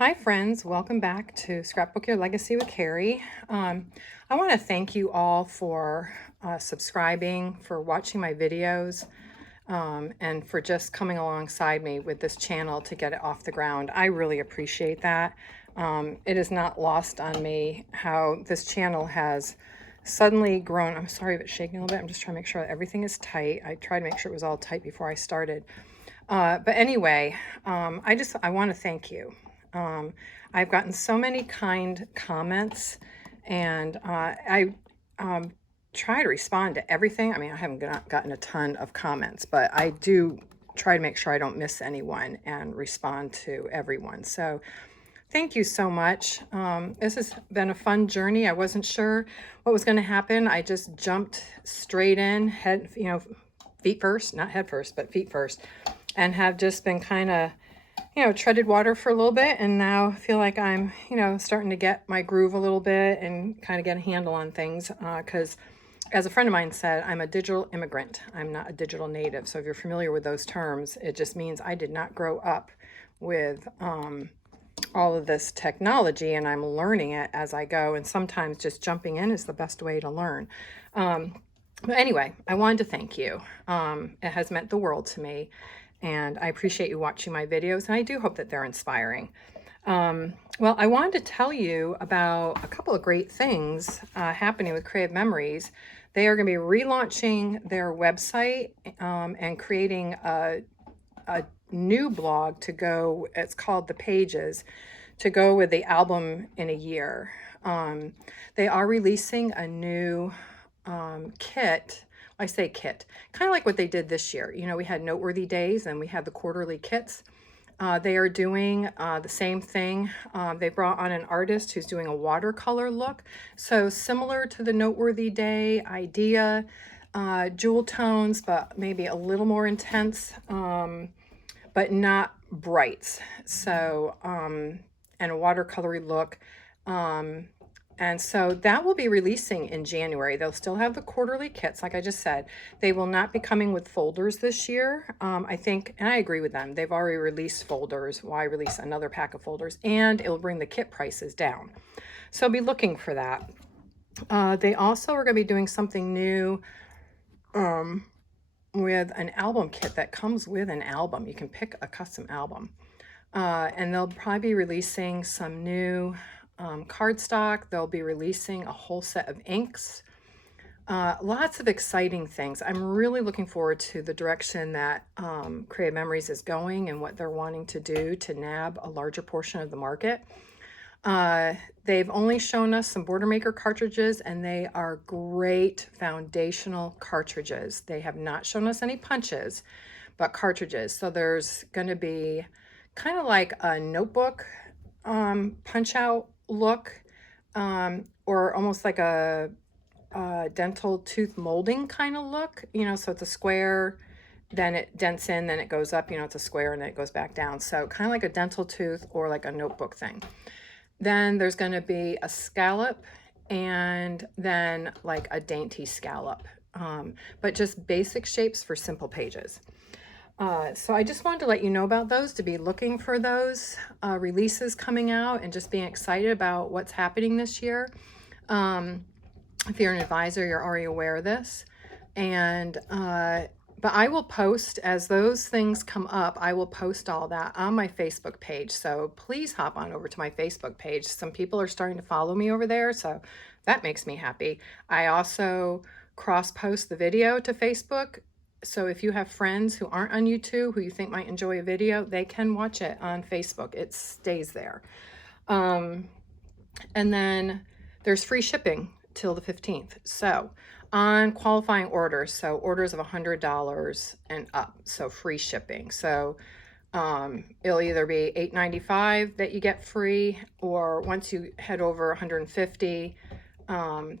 Hi friends, welcome back to Scrapbook Your Legacy with Carrie. I want to thank you all for subscribing, for watching my videos, and for just coming alongside me with this channel to get it off the ground. I really appreciate that. It is not lost on me how this channel has suddenly grown. I'm sorry if it's shaking a little bit. I'm just trying to make sure that everything is tight. I tried to make sure it was all tight before I started. But anyway, I want to thank you. I've gotten so many kind comments, and I try to respond to everything. I mean, I haven't gotten a ton of comments, but I do try to make sure I don't miss anyone and respond to everyone. So thank you so much. This has been a fun journey. I wasn't sure what was going to happen. I just jumped straight in, feet first, not head first, but feet first, and have just been kind of treaded water for a little bit, and now feel like I'm, starting to get my groove a little bit and kind of get a handle on things. Because as a friend of mine said, I'm a digital immigrant. I'm not a digital native. So if you're familiar with those terms, it just means I did not grow up with all of this technology, and I'm learning it as I go. And sometimes just jumping in is the best way to learn. But anyway, I wanted to thank you. It has meant the world to me. And I appreciate you watching my videos, and I do hope that they're inspiring. Well, I wanted to tell you about a couple of great things happening with Creative Memories. They are going to be relaunching their website and creating a new blog to go. It's called The Pages, to go with the album in a year. They are releasing a new kit. I say kit, kind of like what they did this year. We had Noteworthy Days and we had the quarterly kits. They are doing the same thing. They brought on an artist who's doing a watercolor look. So similar to the Noteworthy Day idea, jewel tones, but maybe a little more intense, but not brights. So, and a watercolory look. And so that will be releasing in January. They'll still have the quarterly kits, like I just said. They will not be coming with folders this year. I think, and I agree with them, they've already released folders. Why release another pack of folders? And it'll bring the kit prices down. So be looking for that. They also are going to be doing something new with an album kit that comes with an album. You can pick a custom album. And they'll probably be releasing some new cardstock. They'll be releasing a whole set of inks. Lots of exciting things. I'm really looking forward to the direction that Creative Memories is going and what they're wanting to do to nab a larger portion of the market. They've only shown us some Border Maker cartridges, and they are great foundational cartridges. They have not shown us any punches, but cartridges. So there's going to be kind of like a notebook punch out look, or almost like a dental tooth molding kind of look, so it's a square, then it dents in, then it goes up, it's a square, and then it goes back down. So kind of like a dental tooth or like a notebook thing. Then there's going to be a scallop, and then like a dainty scallop, but just basic shapes for simple pages. So I just wanted to let you know about those, to be looking for those releases coming out and just being excited about what's happening this year. If you're an advisor, you're already aware of this. And but I will post, as those things come up, I will post all that on my Facebook page. So please hop on over to my Facebook page. Some people are starting to follow me over there, so that makes me happy. I also cross-post the video to Facebook. So if you have friends who aren't on YouTube, who you think might enjoy a video, they can watch it on Facebook. It stays there. And then there's free shipping till the 15th. So on qualifying orders, so orders of $100 and up, so free shipping. So it'll either be $8.95 that you get free, or once you head over $150,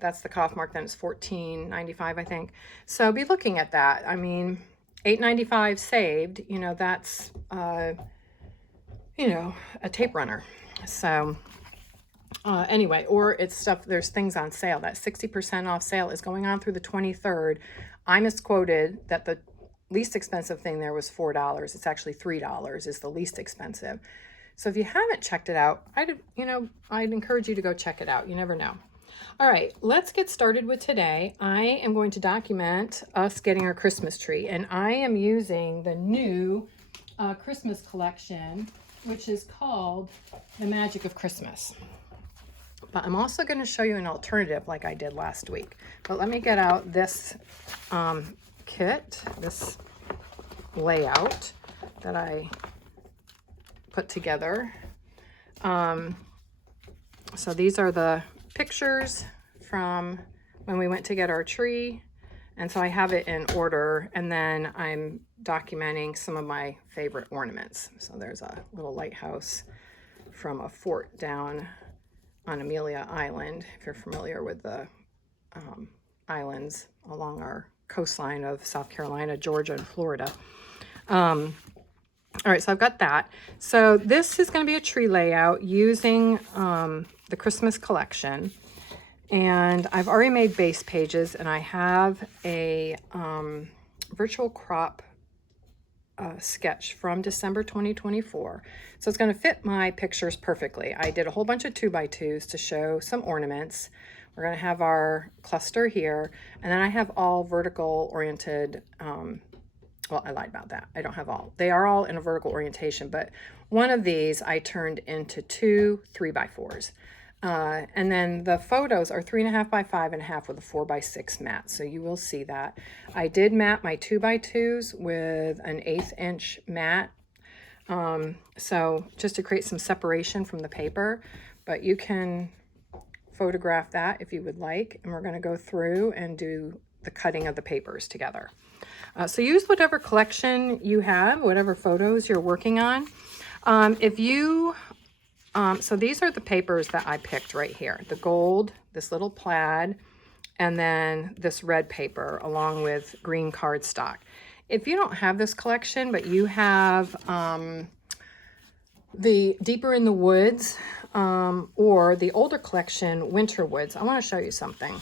that's the cutoff mark, then it's $14.95, I think. So be looking at that. I mean, $8.95 saved, that's, a tape runner. So anyway, or it's stuff, there's things on sale. That 60% off sale is going on through the 23rd. I misquoted that the least expensive thing there was $4. It's actually $3 is the least expensive. So if you haven't checked it out, I'd encourage you to go check it out. You never know. All right, let's get started with today. I am going to document us getting our Christmas tree, and I am using the new Christmas collection, which is called The Magic of Christmas. But I'm also going to show you an alternative like I did last week. But let me get out this kit, this layout that I put together. So these are the pictures from when we went to get our tree. And so I have it in order, and then I'm documenting some of my favorite ornaments. So there's a little lighthouse from a fort down on Amelia Island, if you're familiar with the islands along our coastline of South Carolina, Georgia, and Florida. All right, so I've got that. So this is going to be a tree layout using the Christmas collection. And I've already made base pages, and I have a virtual crop sketch from December 2024. So it's going to fit my pictures perfectly. I did a whole bunch of 2x2s to show some ornaments. We're going to have our cluster here, and then I have all vertical oriented. Well, I lied about that. I don't have all. They are all in a vertical orientation, but one of these I turned into 2 3x4s. And then the photos are 3.5 by 5.5 with a 4x6 mat. So you will see that. I did mat my 2x2s with an 1/8 inch mat. So just to create some separation from the paper, but you can photograph that if you would like. And we're going to go through and do the cutting of the papers together. So use whatever collection you have, whatever photos you're working on. So these are the papers that I picked right here. The gold, this little plaid, and then this red paper along with green cardstock. If you don't have this collection, but you have the Deeper in the Woods or the older collection, Winter Woods, I want to show you something.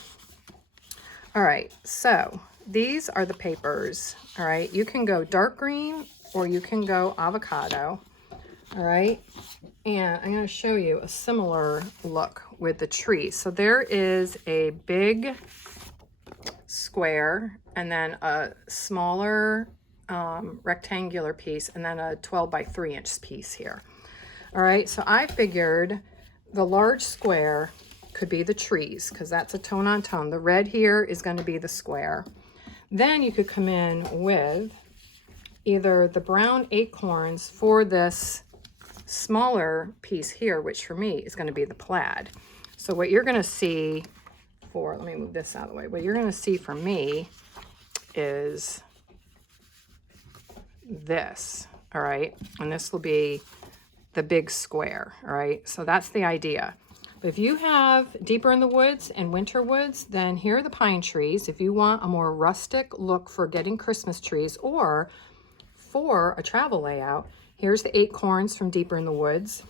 All right, so these are the papers. All right, you can go dark green or you can go avocado. All right, and I'm going to show you a similar look with the tree. So there is a big square and then a smaller rectangular piece and then a 12 by 3 inch piece here. All right, so I figured the large square could be the trees because that's a tone on tone. The red here is going to be the square. Then you could come in with either the brown acorns for this smaller piece here, which for me is going to be the plaid. So what you're going to see let me move this out of the way. What you're going to see for me is this, all right? And this will be the big square, all right? So that's the idea. But if you have Deeper in the Woods and Winter Woods, then here are the pine trees. If you want a more rustic look for getting Christmas trees or for a travel layout, here's the acorns from Deeper in the Woods.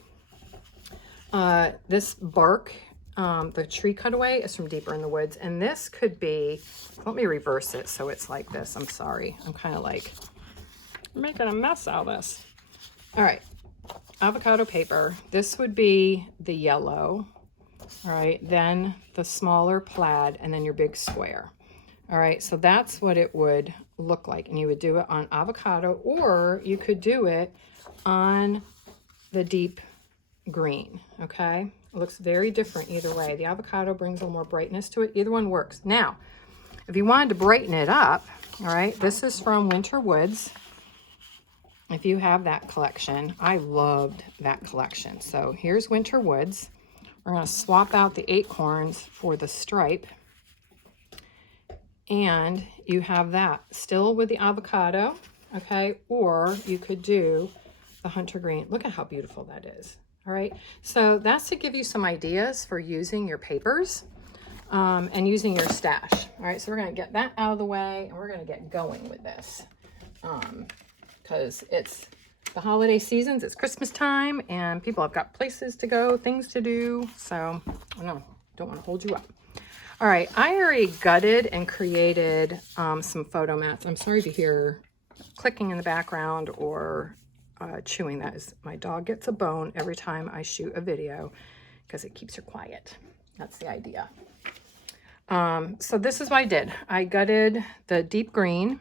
This bark, the tree cutaway is from Deeper in the Woods. And this could be, let me reverse it so it's like this. I'm sorry. I'm kind of like making a mess out of this. All right. Avocado paper. This would be the yellow. All right. Then the smaller plaid and then your big square. All right. So that's what it would look like. And you would do it on avocado, or you could do it on the deep green. Okay. It looks very different either way. The avocado brings a little more brightness to it. Either one works. Now, if you wanted to brighten it up, all right, this is from Winter Woods. If you have that collection, I loved that collection. So here's Winter Woods. We're going to swap out the acorns for the stripe. And you have that still with the avocado, okay? Or you could do the hunter green. Look at how beautiful that is. All right, so that's to give you some ideas for using your papers and using your stash. All right, so we're going to get that out of the way and we're going to get going with this because it's the holiday seasons, it's Christmas time, and people have got places to go, things to do. So I don't want to hold you up. All right, I already gutted and created some photo mats. I'm sorry to hear clicking in the background or chewing. That is, my dog gets a bone every time I shoot a video because it keeps her quiet. That's the idea. So this is what I did. I gutted the deep green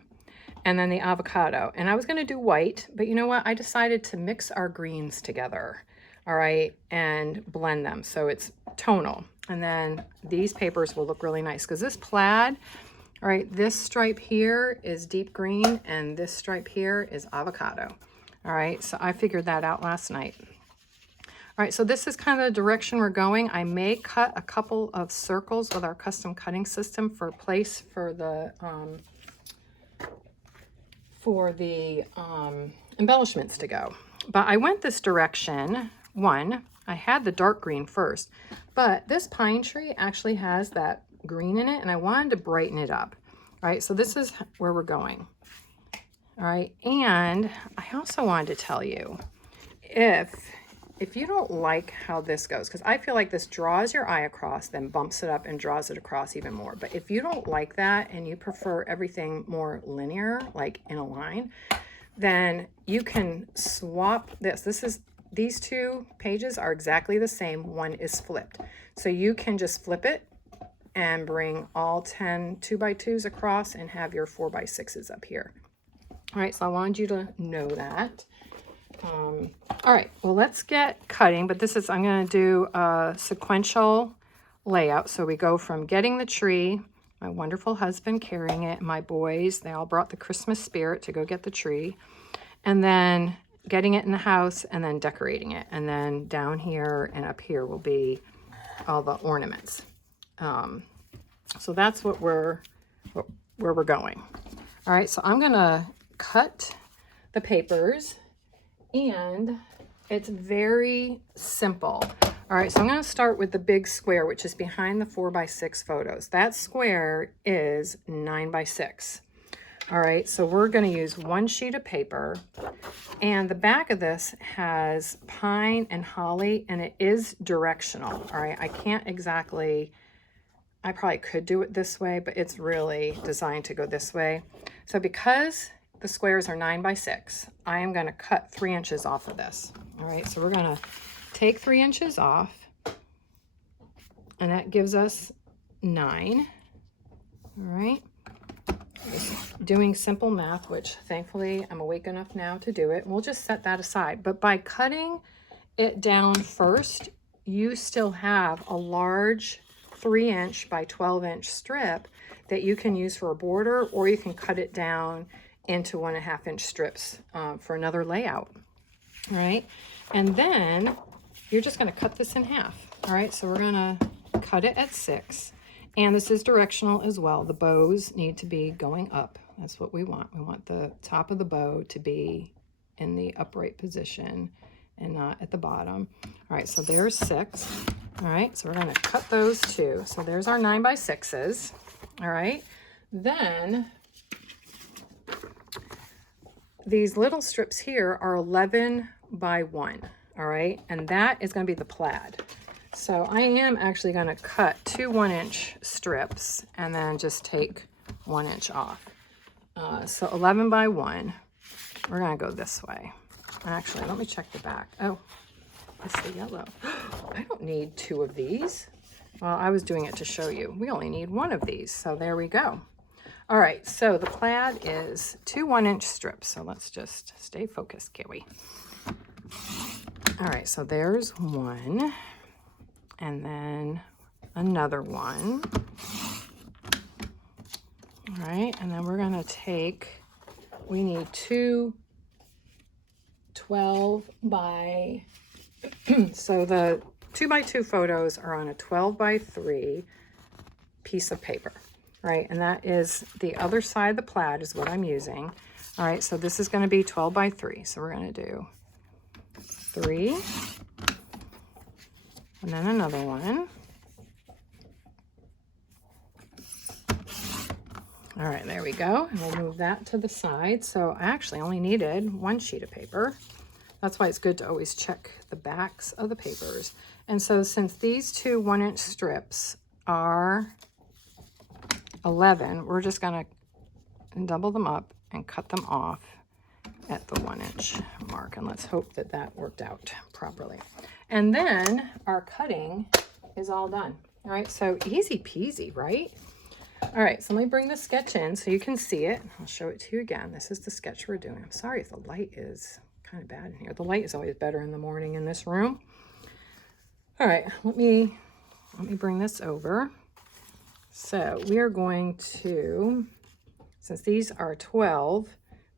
and then the avocado. And I was going to do white, but you know what? I decided to mix our greens together, all right, and blend them so it's tonal. And then these papers will look really nice because this plaid, all right, this stripe here is deep green and this stripe here is avocado. All right, so I figured that out last night. All right, so this is kind of the direction we're going. I may cut a couple of circles with our custom cutting system for place for the embellishments to go. But I went this direction. One, I had the dark green first, but this pine tree actually has that green in it and I wanted to brighten it up. All right, so this is where we're going. All right, and I also wanted to tell you, if you don't like how this goes, because I feel like this draws your eye across, then bumps it up and draws it across even more. But if you don't like that and you prefer everything more linear, like in a line, then you can swap this. These two pages are exactly the same. One is flipped. So you can just flip it and bring all 10 2x2s across and have your 4x6s up here. All right, so I wanted you to know that. All right, well, let's get cutting, but I'm going to do a sequential layout. So we go from getting the tree, my wonderful husband carrying it, my boys, they all brought the Christmas spirit to go get the tree, and then getting it in the house and then decorating it. And then down here and up here will be all the ornaments. So that's where we're going. All right, so I'm going to cut the papers. And it's very simple. All right, so I'm going to start with the big square, which is behind the 4x6 photos. That square is 9x6. All right, so we're going to use one sheet of paper. And the back of this has pine and holly, and it is directional. All right, I probably could do it this way, but it's really designed to go this way. So because the squares are 9x6, I am going to cut 3 inches off of this. All right, so we're going to take 3 inches off, and that gives us 9. All right, just doing simple math, which thankfully I'm awake enough now to do it. We'll just set that aside. But by cutting it down first, you still have a large 3-inch by 12-inch strip that you can use for a border, or you can cut it down into 1.5-inch strips for another layout. All right, and then you're just going to cut this in half. All right, so we're going to cut it at 6, and this is directional as well. The bows need to be going up. That's what we want. We want the top of the bow to be in the upright position and not at the bottom. All right, so there's 6. All right, so we're going to cut those too. So there's our 9x6s. All right, then these little strips here are 11 by 1, all right? And that is going to be the plaid. So I am actually going to cut 2 1-inch strips and then just take 1 inch off. So 11 by 1, we're going to go this way. Actually, let me check the back. Oh, it's the yellow. I don't need 2 of these. Well, I was doing it to show you. We only need 1 of these, so there we go. All right, so the plaid is 2 1-inch strips. So let's just stay focused, can we? All right, so there's 1, and then another 1. All right, and then we're gonna we need 2 12 by, so the 2x2 photos are on a 12 by 3 piece of paper. Right, and that is the other side of the plaid is what I'm using. All right, so this is going to be 12 by 3. So we're going to do 3, and then another one. All right, there we go. And we'll move that to the side. So I actually only needed 1 sheet of paper. That's why it's good to always check the backs of the papers. And so since these 2 1-inch strips are 11, we're just going to double them up and cut them off at the 1-inch mark, and let's hope that that worked out properly. And then our cutting is all done. All right, so easy peasy, right? All right, so let me bring the sketch in so you can see it. I'll show it to you again. This is the sketch we're doing. I'm sorry if the light is kind of bad in here. The light is always better in the morning in this room. All right, let me bring this over. So we are going to, since these are 12,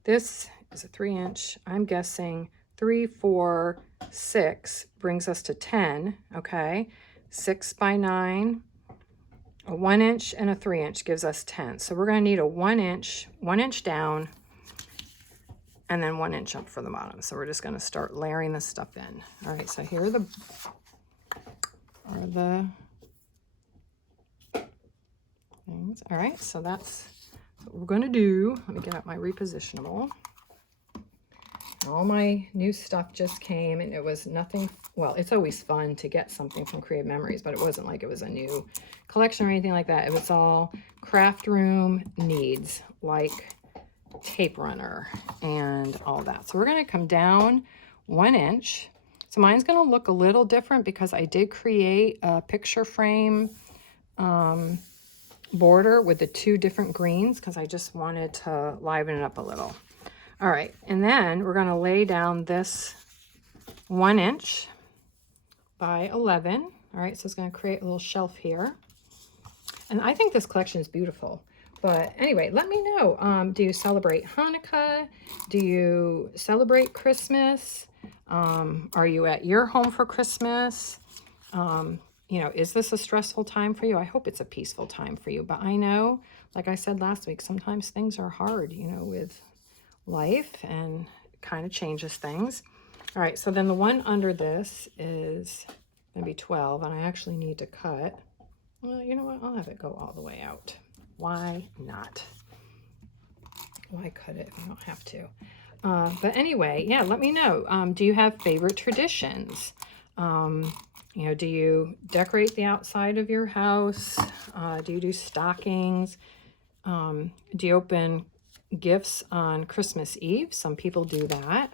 this is a 3-inch. I'm guessing 3, 4, 6 brings us to 10, okay? 6 by 9, a 1-inch and a 3-inch gives us 10. So we're gonna need a 1-inch down, and then 1 inch up for the bottom. So we're just gonna start layering this stuff in. All right, so here are the things. All right, so that's what we're gonna do. Let me get out my repositionable. All my new stuff just came, and it was nothing, well, it's always fun to get something from Creative Memories, but it wasn't like it was a new collection or anything like that. It was all craft room needs, like tape runner and all that. So we're going to come down 1 inch. So mine's going to look a little different because I did create a picture frame border with the 2 different greens because I just wanted to liven it up a little. All right, and then we're going to lay down this 1 inch by 11. All right, so it's going to create a little shelf here. And I think this collection is beautiful. But anyway, let me know. Do you celebrate Hanukkah? Do you celebrate Christmas? Are you at your home for Christmas? You know, is this a stressful time for you? I hope it's a peaceful time for you. But I know, like I said last week, sometimes things are hard, you know, with life, and kind of changes things. All right, so then the one under this is going to be 12, and I actually need to cut. Well, you know what? I'll have it go all the way out. Why not? Why cut it if you don't have to? But anyway, yeah, let me know. Do you have favorite traditions? You know, do you decorate the outside of your house? Do you do stockings? Do you open gifts on Christmas Eve? Some people do that.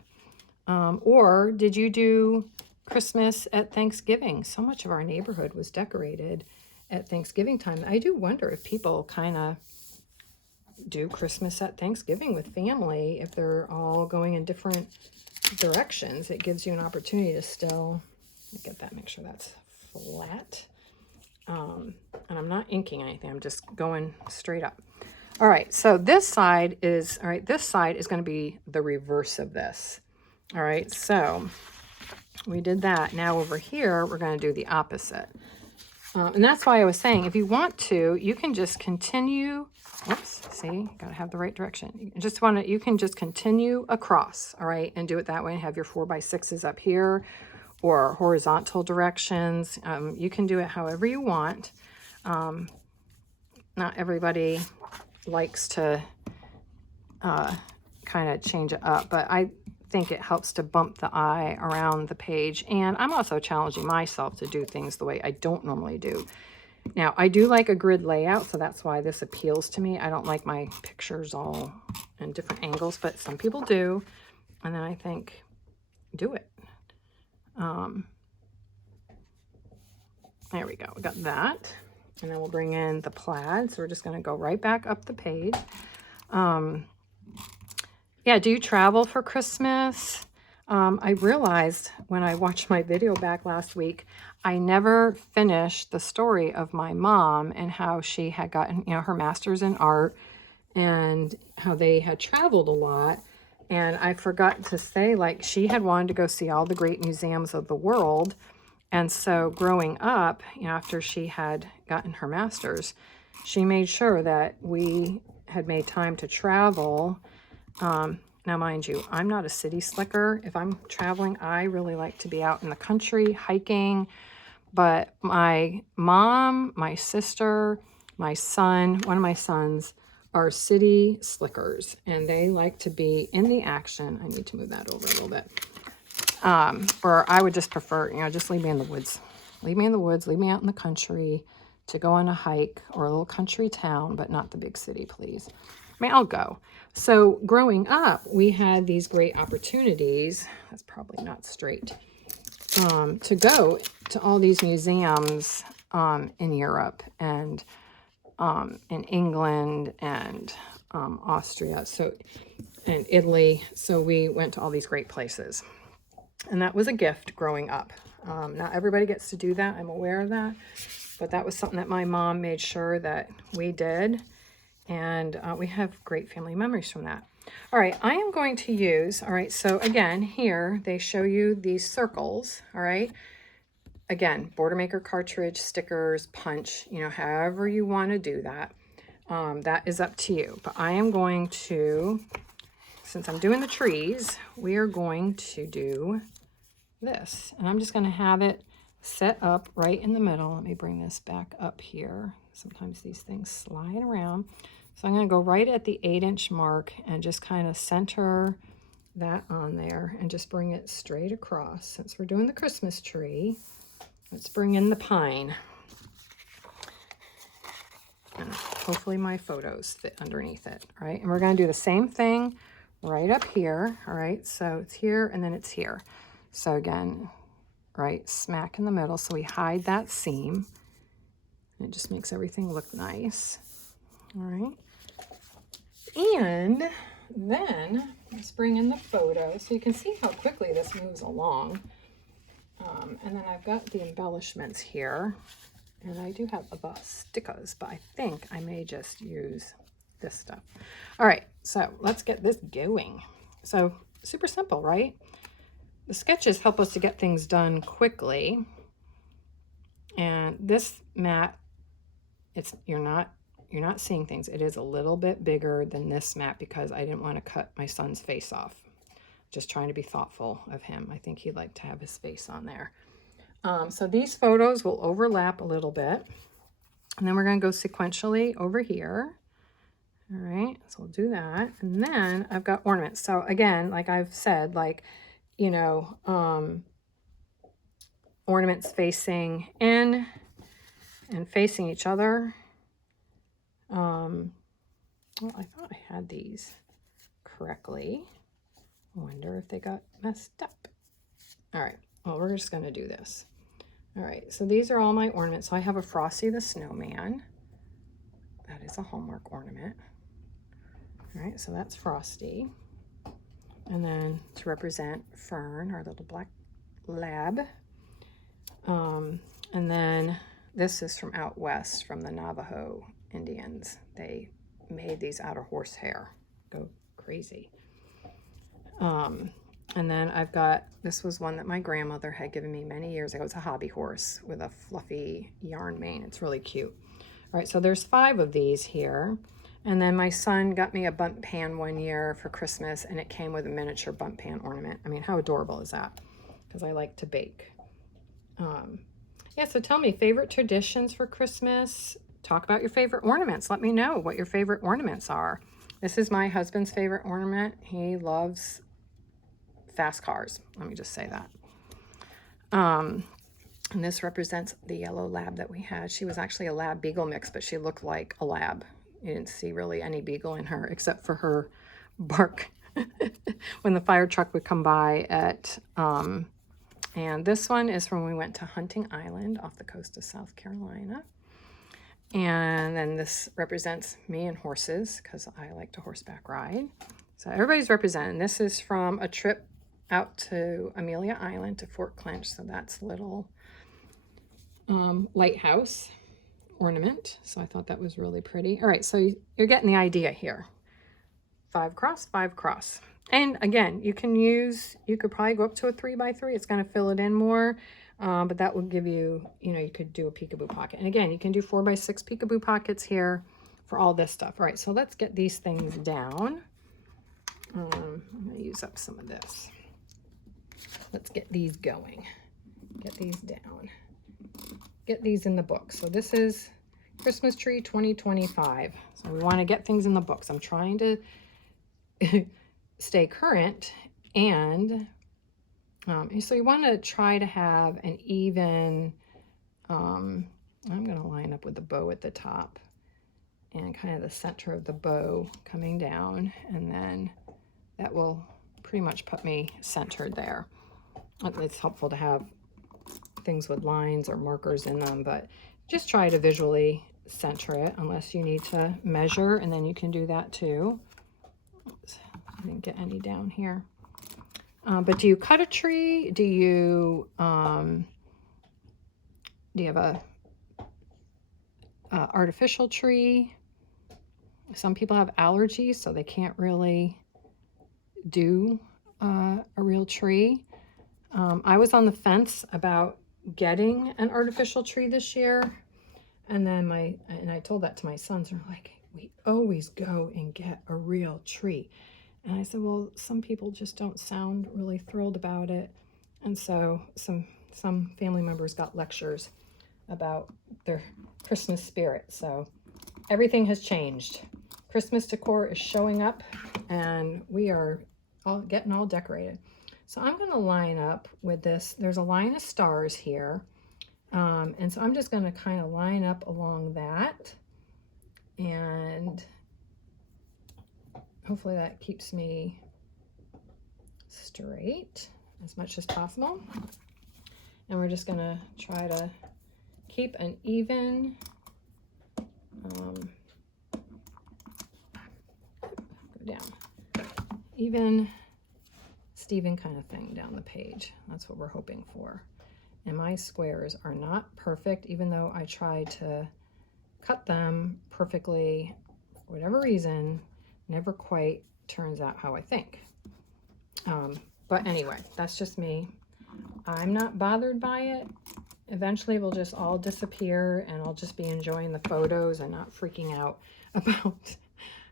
Or did you do Christmas at Thanksgiving? So much of our neighborhood was decorated at Thanksgiving time. I do wonder if people kind of do Christmas at Thanksgiving with family, if they're all going in different directions. It gives you an opportunity to still get that, make sure that's flat. And I'm not inking anything, I'm just going straight up. All right, so this side is, all right, this side is going to be the reverse of this. All right, so we did that. Now over here, we're going to do the opposite. And that's why I was saying, if you want to, you can just continue. Whoops, see, got to have the right direction. You can just continue across, all right, and do it that way and have your 4x6s up here or horizontal directions. You can do it however you want. Not everybody likes to kind of change it up, but I think it helps to bump the eye around the page. And I'm also challenging myself to do things the way I don't normally do. Now, I do like a grid layout, so that's why this appeals to me. I don't like my pictures all in different angles, but some people do. And then I think, do it. There we go. We got that. And then we'll bring in the plaid. So we're just going to go right back up the page. Yeah, do you travel for Christmas? I realized when I watched my video back last week, I never finished the story of my mom and how she had gotten, you know, her master's in art and how they had traveled a lot. And I forgot to say, like, she had wanted to go see all the great museums of the world. And so growing up, you know, after she had gotten her master's, she made sure that we had made time to travel. Now, mind you, I'm not a city slicker. If I'm traveling, I really like to be out in the country, hiking. But my mom, my sister, my son, one of my sons are city slickers. And they like to be in the action. I need to move that over a little bit. Or I would just prefer, you know, just leave me in the woods. Leave me in the woods, leave me out in the country to go on a hike or a little country town, but not the big city, please. I mean, I'll go. So growing up, we had these great opportunities. That's probably not straight. To go to all these museums in Europe and in England and Austria, and Italy. So we went to all these great places. And that was a gift growing up. Not everybody gets to do that. I'm aware of that. But that was something that my mom made sure that we did. And we have great family memories from that. All right, I am going to use, all right, so again, here they show you these circles, all right? Again, Border Maker cartridge, stickers, punch, you know, however you want to do that. That is up to you. But I am going to, since I'm doing the trees, we are going to do this. And I'm just going to have it set up right in the middle. Let me bring this back up here. Sometimes these things slide around. So I'm going to go right at the 8-inch mark and just kind of center that on there and just bring it straight across. Since we're doing the Christmas tree, let's bring in the pine. And hopefully my photos fit underneath it, right? And we're going to do the same thing right up here, all right? So it's here and then it's here. So again, right smack in the middle. So we hide that seam. It just makes everything look nice. All right. And then let's bring in the photo so you can see how quickly this moves along. And then I've got the embellishments here. And I do have the stickers, but I think I may just use this stuff. All right, so let's get this going. So super simple, right? The sketches help us to get things done quickly. And this mat, you're not seeing things. It is a little bit bigger than this mat because I didn't want to cut my son's face off. Just trying to be thoughtful of him. I think he'd like to have his face on there. So these photos will overlap a little bit. And then we're going to go sequentially over here. All right, so we'll do that. And then I've got ornaments. So again, like I've said, like, you know, ornaments facing in and facing each other. Well, I thought I had these correctly. I wonder if they got messed up. All right, well, we're just going to do this. All right, so these are all my ornaments. So I have a Frosty the Snowman. That is a Hallmark ornament. All right, so that's Frosty. And then to represent Fern, our little black lab. And then this is from out west, from the Navajo Indians. They made these out of horsehair. Go crazy. And then I've got, this was one that my grandmother had given me many years ago. It's a hobby horse with a fluffy yarn mane. It's really cute. All right, so there's 5 of these here. And then my son got me a bump pan one year for Christmas, and it came with a miniature bump pan ornament. I mean, how adorable is that? Because I like to bake. Yeah, so tell me, favorite traditions for Christmas. Talk about your favorite ornaments. Let me know what your favorite ornaments are. This is my husband's favorite ornament. He loves fast cars. Let me just say that. And this represents the yellow lab that we had. She was actually a lab beagle mix, but she looked like a lab. You didn't see really any beagle in her except for her bark when the fire truck would come by at, and this one is from when we went to Hunting Island off the coast of South Carolina. And then this represents me and horses because I like to horseback ride. So everybody's represented. This is from a trip out to Amelia Island to Fort Clinch. So that's a little lighthouse ornament. So I thought that was really pretty. All right, so you're getting the idea here. 5 cross, 5 cross. And again, you could probably go up to a 3x3. It's going to fill it in more. But that will give you, you could do a peekaboo pocket. And again, you can do 4x6 peekaboo pockets here for all this stuff. All right, so let's get these things down. I'm going to use up some of this. Let's get these going. Get these down. Get these in the book. So this is Christmas Tree 2025. So we want to get things in the books. I'm trying to stay current, and so you want to try to have an even, I'm going to line up with the bow at the top, and kind of the center of the bow coming down, and then that will pretty much put me centered there. It's helpful to have things with lines or markers in them, but just try to visually center it unless you need to measure, and then you can do that too. Oops, I didn't get any down here. But do you cut a tree? Do you have a artificial tree? Some people have allergies, so they can't really do a real tree. I was on the fence about getting an artificial tree this year, and then I told that to my sons. They're like, we always go and get a real tree. And I said, well, some people just don't sound really thrilled about it. And so some family members got lectures about their Christmas spirit. So everything has changed. Christmas decor is showing up, and we are all getting all decorated. So I'm going to line up with this. There's a line of stars here. And so I'm just going to kind of line up along that. And hopefully that keeps me straight as much as possible. And we're just going to try to keep an even go down, even Steven kind of thing down the page. That's what we're hoping for. And my squares are not perfect, even though I tried to cut them perfectly. For whatever reason, never quite turns out how I think. But anyway, that's just me. I'm not bothered by it. Eventually it will just all disappear, and I'll just be enjoying the photos and not freaking out about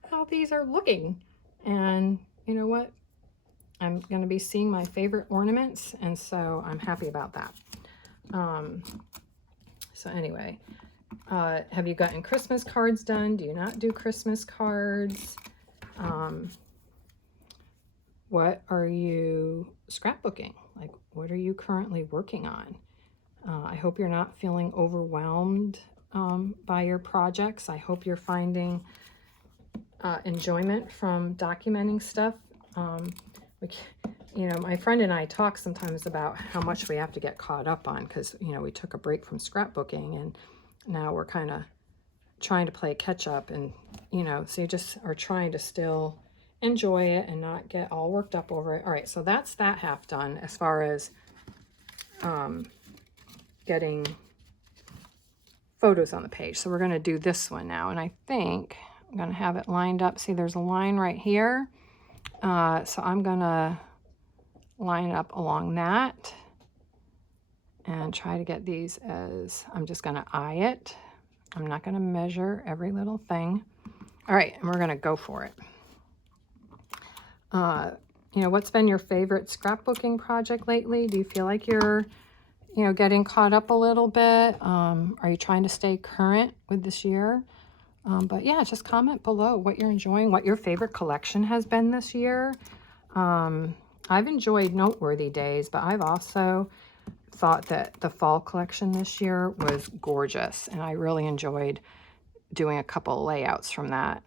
how these are looking. And you know what? I'm going to be seeing my favorite ornaments, and so I'm happy about that. So anyway, have you gotten Christmas cards done? Do you not do Christmas cards? What are you scrapbooking? Like, what are you currently working on? I hope you're not feeling overwhelmed by your projects. I hope you're finding enjoyment from documenting stuff. You know, my friend and I talk sometimes about how much we have to get caught up on because, you know, we took a break from scrapbooking, and now we're kind of trying to play catch up, and, you know, so you just are trying to still enjoy it and not get all worked up over it. All right, so that's that half done as far as getting photos on the page. So we're going to do this one now, and I think I'm going to have it lined up. See, there's a line right here. So I'm going to line it up along that and try to get these as, I'm just going to eye it. I'm not going to measure every little thing. All right, and we're going to go for it. You know, what's been your favorite scrapbooking project lately? Do you feel like you're, you know, getting caught up a little bit? Are you trying to stay current with this year? But yeah, just comment below what you're enjoying, what your favorite collection has been this year. I've enjoyed Noteworthy Days, but I've also thought that the fall collection this year was gorgeous, and I really enjoyed doing a couple of layouts from that.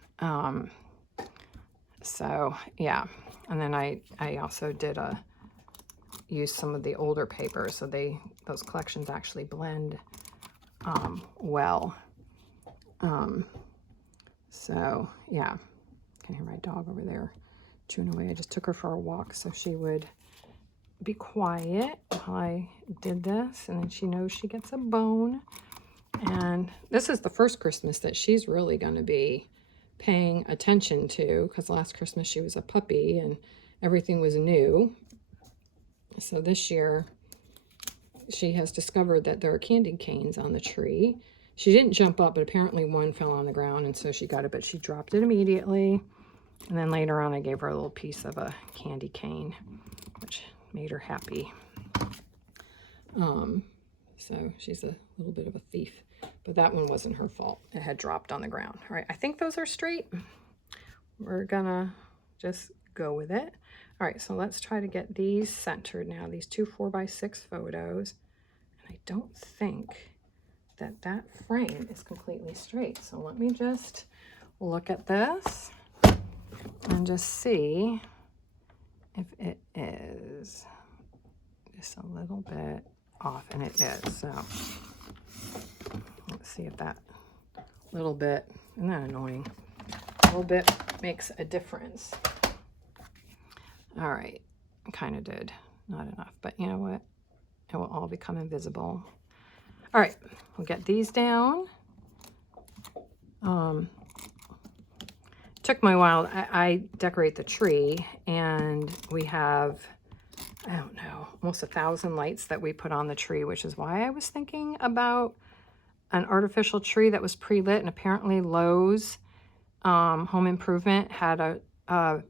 So yeah, and then I also did use some of the older papers, so those collections actually blend well. So yeah, can hear my dog over there chewing away. I just took her for a walk so she would be quiet while I did this, and then she knows she gets a bone. And this is the first Christmas that she's really going to be paying attention to, because last Christmas she was a puppy and everything was new. So this year she has discovered that there are candy canes on the tree. She didn't jump up, but apparently one fell on the ground, and so she got it, but she dropped it immediately. And then later on I gave her a little piece of a candy cane, which made her happy. So she's a little bit of a thief, but that one wasn't her fault. It had dropped on the ground. All right, I think those are straight. We're gonna just go with it. All right, so let's try to get these centered now, these two 4x6 photos. And I don't think that frame is completely straight. So let me just look at this and just see if it is just a little bit off, and it is. So let's see if that little bit, isn't that annoying? A little bit makes a difference. All right, I kind of did, not enough, but you know what? It will all become invisible. All right, we'll get these down. Took me a while. I decorate the tree, and we have, I don't know, almost 1,000 lights that we put on the tree, which is why I was thinking about an artificial tree that was pre-lit. And apparently Lowe's Home Improvement had a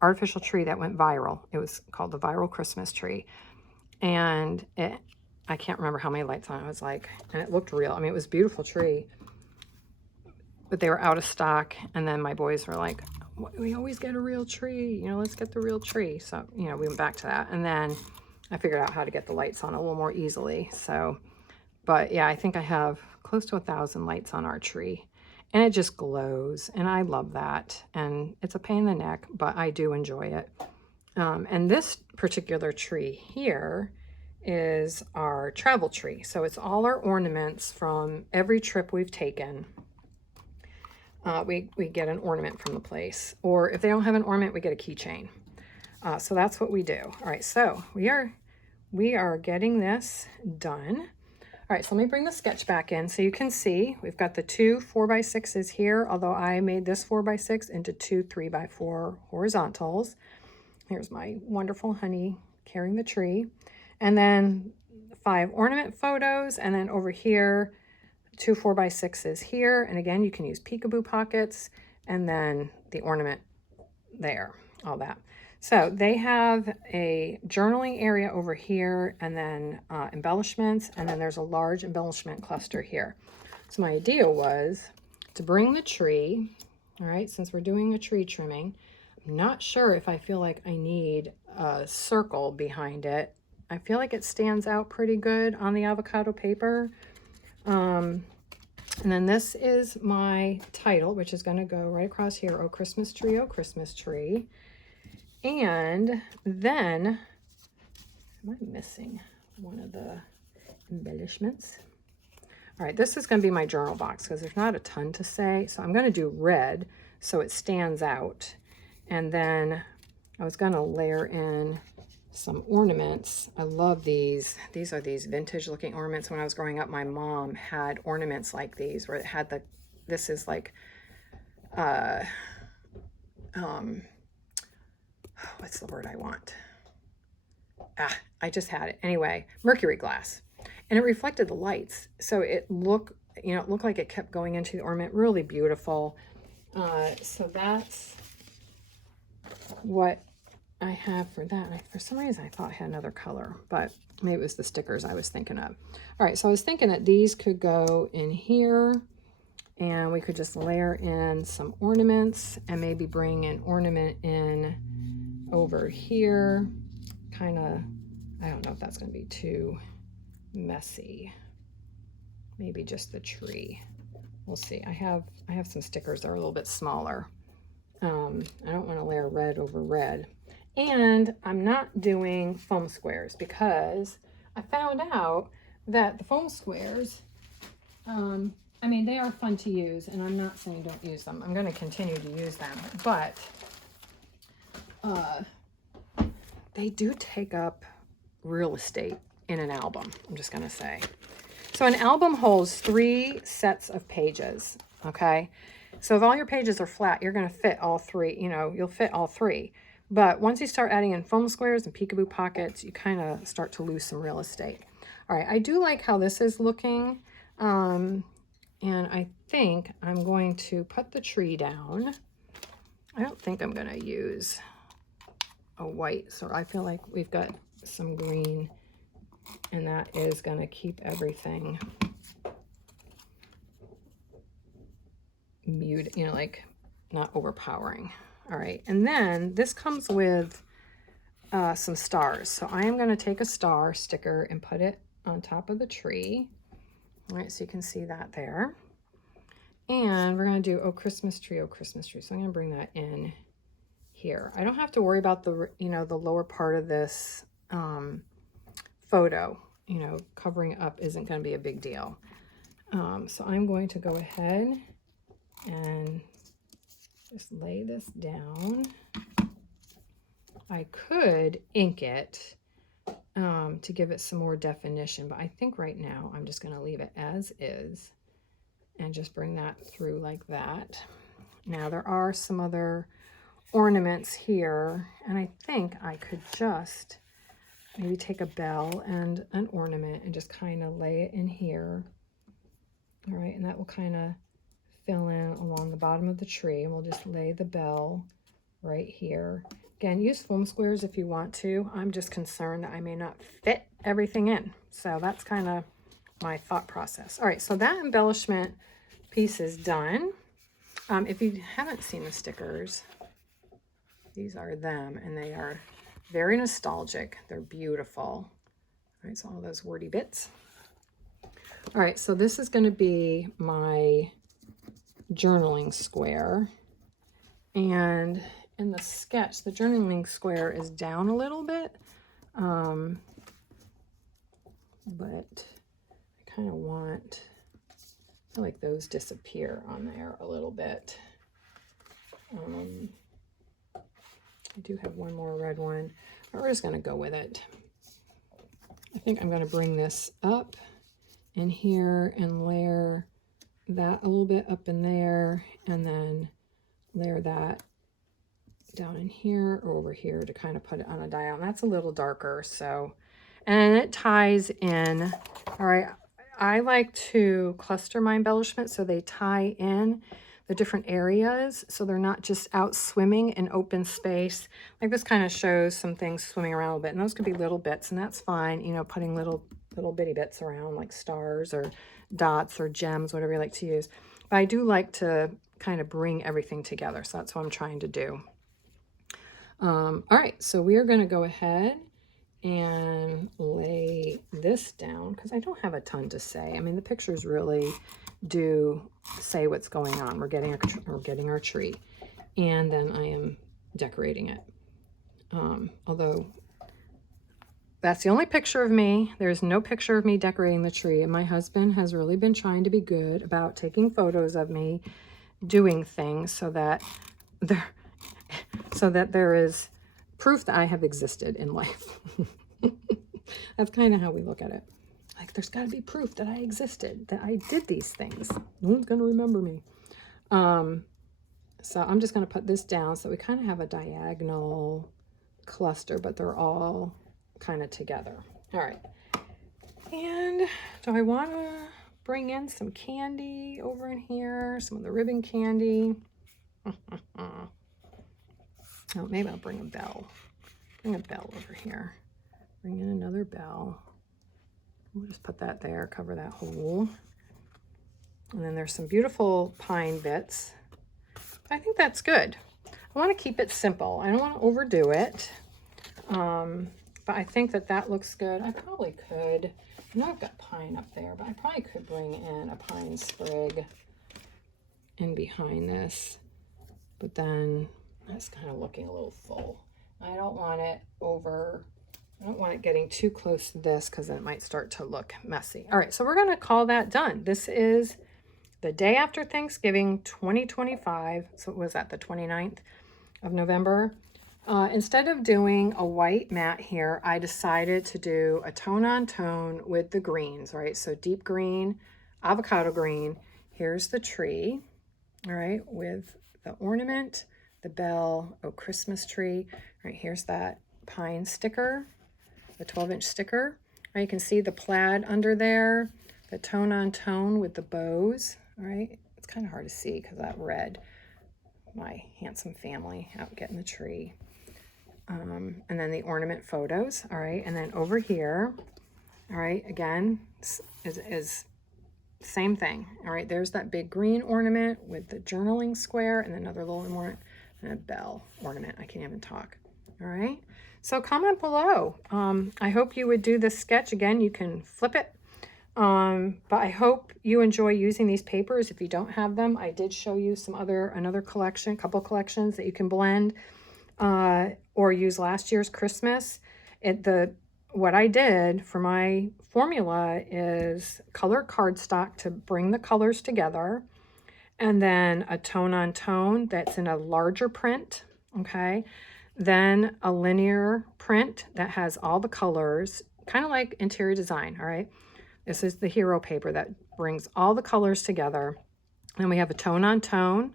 artificial tree that went viral. It was called the viral Christmas tree, and I can't remember how many lights on it was like, and it looked real. I mean, it was a beautiful tree, but they were out of stock. And then my boys were like, we always get a real tree, you know, let's get the real tree. So, you know, we went back to that, and then I figured out how to get the lights on a little more easily. So, but yeah, I think I have close to 1,000 lights on our tree, and it just glows, and I love that. And it's a pain in the neck, but I do enjoy it. And this particular tree here is our travel tree. So it's all our ornaments from every trip we've taken. We get an ornament from the place, or if they don't have an ornament, we get a keychain. So that's what we do. All right, so we are getting this done. All right, so let me bring the sketch back in so you can see we've got the two 4x6s here, although I made this 4x6 into two 3x4 horizontals. Here's my wonderful honey carrying the tree, and then 5 ornament photos, and then over here, 2 4x6s here. And again, you can use peekaboo pockets, and then the ornament there, all that. So they have a journaling area over here, and then embellishments, and then there's a large embellishment cluster here. So my idea was to bring the tree, all right, since we're doing a tree trimming. I'm not sure if I feel like I need a circle behind it. I feel like it stands out pretty good on the avocado paper. And then this is my title, which is going to go right across here. Oh, Christmas tree, oh, Christmas tree. And then, am I missing one of the embellishments? All right, this is going to be my journal box because there's not a ton to say. So I'm going to do red so it stands out. And then I was going to layer in some ornaments. I love these. These are these vintage looking ornaments. When I was growing up, my mom had ornaments like these where it had the, this is like, what's the word I want? I just had it. Anyway, mercury glass. And it reflected the lights. So it looked, you know, it looked like it kept going into the ornament. Really beautiful. So that's what I have for that. For some reason, I thought I had another color, but maybe it was the stickers I was thinking of. All right, so I was thinking that these could go in here, and we could just layer in some ornaments and maybe bring an ornament in over here. Kind of, I don't know if that's going to be too messy. Maybe just the tree. We'll see. I have some stickers that are a little bit smaller. I don't want to layer red over red. And I'm not doing foam squares because I found out that the foam squares, I mean, they are fun to use, and I'm not saying don't use them. I'm going to continue to use them, but they do take up real estate in an album, I'm just going to say. So an album holds 3 sets of pages, okay? So if all your pages are flat, you're going to fit all 3, you know, you'll fit all 3. But once you start adding in foam squares and peekaboo pockets, you kind of start to lose some real estate. All right, I do like how this is looking. And I think I'm going to put the tree down. I don't think I'm going to use a white, so I feel like we've got some green, and that is going to keep everything muted, you know, like not overpowering. All right, and then this comes with some stars. So I am going to take a star sticker and put it on top of the tree. All right, so you can see that there. And we're going to do, oh, Christmas tree, oh, Christmas tree. So I'm going to bring that in here. I don't have to worry about the, the lower part of this photo. Covering up isn't going to be a big deal. So I'm going to go ahead and just lay this down. I could ink it to give it some more definition, but I think right now I'm just going to leave it as is and just bring that through like that. Now there are some other ornaments here, and I think I could just maybe take a bell and an ornament and just kind of lay it in here. All right, and that will kind of fill in along the bottom of the tree, and we'll just lay the bell right here. Again, use foam squares if you want to. I'm just concerned that I may not fit everything in. So that's kind of my thought process. All right, so that embellishment piece is done. If you haven't seen the stickers, these are them, and they are very nostalgic. They're beautiful. All right, so all those wordy bits. All right, so this is going to be my journaling square. And in the sketch, the journaling square is down a little bit, but I kind of want, I feel like those disappear on there a little bit. I do have one more red one, but we're just going to go with it. I think I'm going to bring this up in here and layer that a little bit up in there, and then layer that down in here or over here to kind of put it on a dial. And that's a little darker, so, and it ties in. All right, I like to cluster my embellishments so they tie in the different areas so they're not just out swimming in open space. Like this kind of shows some things swimming around a little bit, and those could be little bits, and that's fine, putting little bitty bits around like stars or dots or gems, whatever you like to use. But I do like to kind of bring everything together, so that's what I'm trying to do. All right, so we are going to go ahead and lay this down because I don't have a ton to say. I mean, the pictures really do say what's going on. We're getting our tree, and then I am decorating it. Although that's the only picture of me. There's no picture of me decorating the tree, and my husband has really been trying to be good about taking photos of me doing things so that there is proof that I have existed in life. That's kind of how we look at it. Like, there's got to be proof that I existed, that I did these things. No one's going to remember me. So I'm just going to put this down so we kind of have a diagonal cluster, but they're all kind of together. All right. And do I want to bring in some candy over in here? Some of the ribbon candy. Oh, maybe I'll bring a bell. Bring a bell over here. Bring in another bell. We'll just put that there, cover that hole. And then there's some beautiful pine bits. I think that's good. I want to keep it simple. I don't want to overdo it. But I think that looks good. I probably could, I know I've got pine up there, but I probably could bring in a pine sprig in behind this. But then that's kind of looking a little full. I don't want it getting too close to this because then it might start to look messy. All right, so we're going to call that done. This is the day after Thanksgiving 2025. So was that the 29th of November? Instead of doing a white mat here, I decided to do a tone on tone with the greens, right? So deep green, avocado green. Here's the tree, all right, with the ornament, the bell, Christmas tree. Right, here's that pine sticker, the 12-inch sticker. Right, you can see the plaid under there, the tone on tone with the bows. All right, it's kind of hard to see because of that red. My handsome family out getting the tree. And then the ornament photos. All right, and then over here, all right, again, is same thing. All right, there's that big green ornament with the journaling square and another little ornament and a bell ornament. I can't even talk. All right, so comment below. I hope you would do this sketch. Again, you can flip it But I hope you enjoy using these papers. If you don't have them, I did show you another collection, couple collections that you can blend or use last year's Christmas. What I did for my formula is color cardstock to bring the colors together, and then a tone on tone that's in a larger print, okay? Then a linear print that has all the colors, kind of like interior design, all right? This is the hero paper that brings all the colors together. Then we have a tone on tone,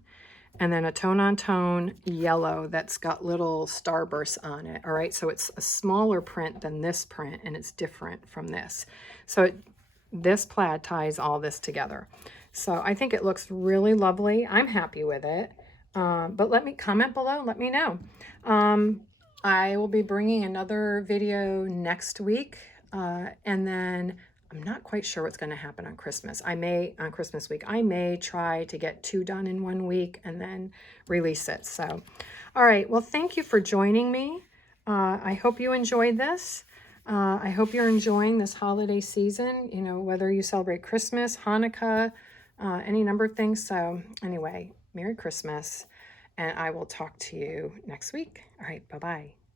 and then a tone on tone yellow that's got little starbursts on it. All right, so it's a smaller print than this print, and it's different from this. So this plaid ties all this together. So I think it looks really lovely. I'm happy with it. But let me comment below, let me know. I will be bringing another video next week, and then I'm not quite sure what's going to happen on Christmas. On Christmas week, I may try to get 2 done in 1 week and then release it. So, all right. Well, thank you for joining me. I hope you enjoyed this. I hope you're enjoying this holiday season, you know, whether you celebrate Christmas, Hanukkah, any number of things. So anyway, Merry Christmas, and I will talk to you next week. All right. Bye-bye.